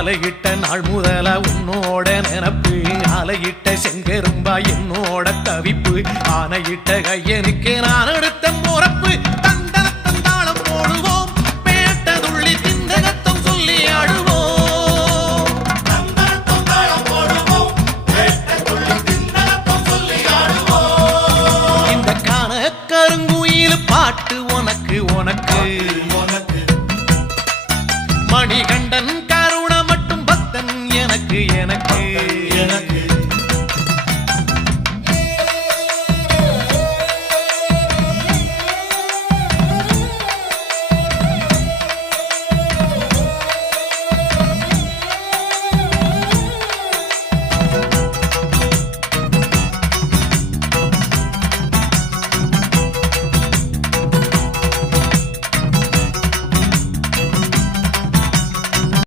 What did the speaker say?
மாலையிட்ட நாள் முதல உன்னோட நினப்பு ஆலையிட்ட செங்கரும்பா என்னோட தவிப்பு ஆனையிட்ட கையனுக்கு நான் எடுத்த முறப்பு தந்தரத்தம் தாளம் போடுவோம் பேட்டதுள்ளி திந்தகத்தம் சொல்லி ஆடுவோம் தந்தரத்தம் தாளம் போடுவோம் பேட்டதுள்ளி திந்தகத்தம் சொல்லி ஆடுவோம் இந்த காண கருங்குயில் பாட்டு உனக்கு உனக்கு மணிகண்டன் கருண மட்டும் பக்தன் எனக்கு எனக்கு எனக்கு